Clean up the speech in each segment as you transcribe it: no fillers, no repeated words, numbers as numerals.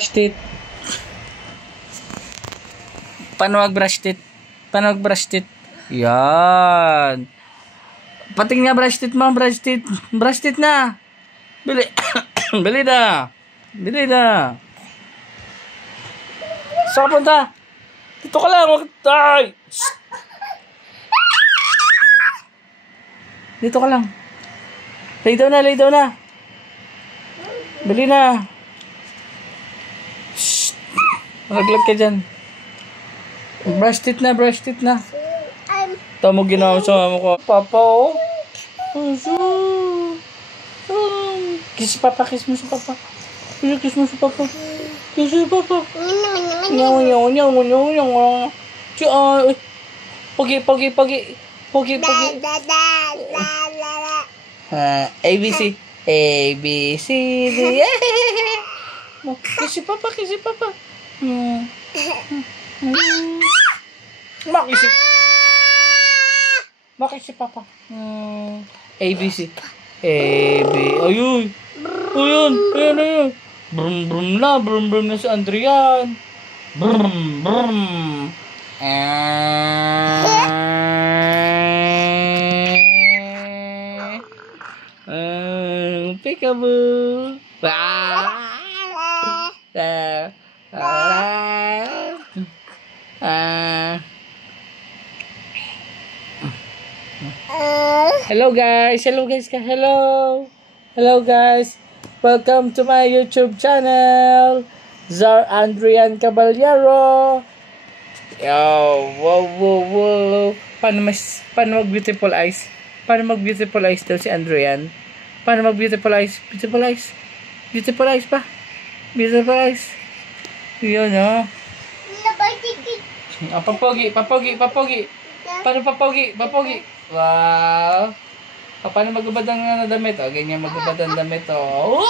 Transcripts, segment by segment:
Brush teeth. Paano mag-brush teeth? Paano mag-brush teeth? Yan. Pating nga brush teeth mo, brush teeth. Brush teeth na. Bili. Bili na. Bili na. Saan ka punta? Dito ka lang. Ay! Dito ka lang. Lay down na, lay down na. Bili na. Shhh. Maglag ka dyan. Brush teeth na, brush teeth na. Tamo ginawa sa mama ko. Papa, oh. Kiss si Papa, kiss mo si Papa. Kiss mo si Papa. Kiss si Papa. Nyaw, nyaw, nyaw, nyaw, nyaw. Pogi, pogi, pogi. Pogi, pogi. ABC. ABC, D. Kiss si Papa, kiss si Papa. Makisip. Makisip Papa. ABC. AB. Ayun. Ayun. Ayun, ayun. Brum, brum na si Andrian. Brum, brum. Peekaboo. Hello guys, hello guys, hello guys, welcome to my YouTube channel, Zar Andrian Caballero. Yo, wow. Paano mag beautiful eyes? Paano mag beautiful eyes daw si Andrian? Paano mag beautiful eyes? Beautiful eyes? Beautiful eyes pa? Beautiful eyes? Yun oh. Papogi. Paano papogi? Wow. Paano magubad ang damit? O, ganyan magubad ang damit. O.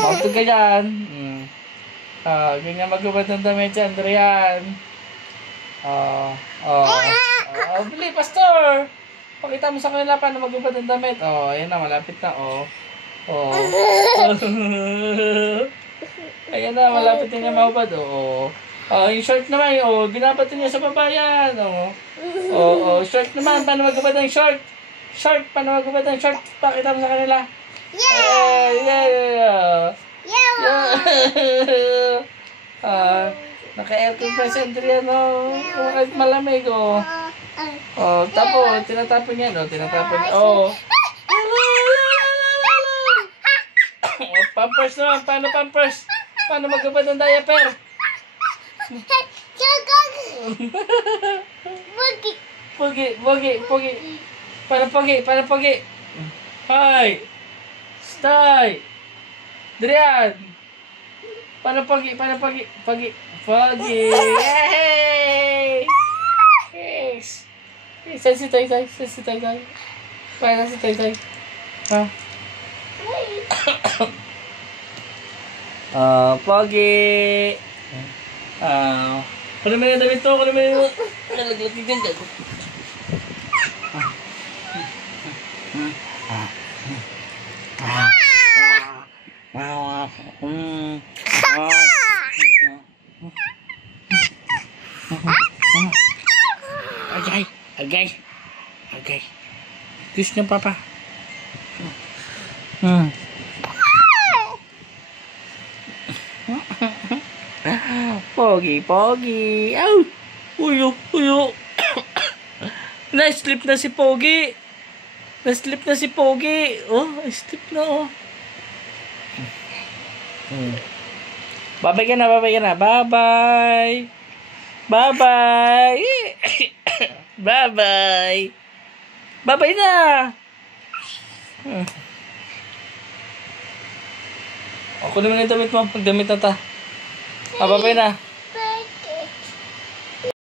Magtog ka dyan. Ganyan magubad ang damit dyan, Andrian. Bili, pastor. Pakita mo sa kanila paano magubad ang damit. Ayan na, malapit na. Ayan na, malapit na niya mahubad. Yung short naman, binabato niya sa babayan. Short naman, paano magubad ang short? Paano magubad ang short? Pakita mo sa kanila. Naka-aircon pa si Andrian, kahit malamig, tapos, tinatapon niya, Pampers naman, paano pampers? Paano magubad ang diaper? Pogi. Paano pogi? Hi. Stay. Drian. Paano pogi? Pogi. Yay! Yes. Saan si Tay? Paano si Tay? Ha? Pogi. Kunin mo yung damit to. Nalaglag din dyan. Agay. Kiss niya, Papa. Pogi. Ow! Uyo. Na-sleep na si Pogi. Sleep na. Babay ka na. Bye-bye. Bye-bye na. Ako naman yung damit mo. Pag damit na ta. Bye-bye na.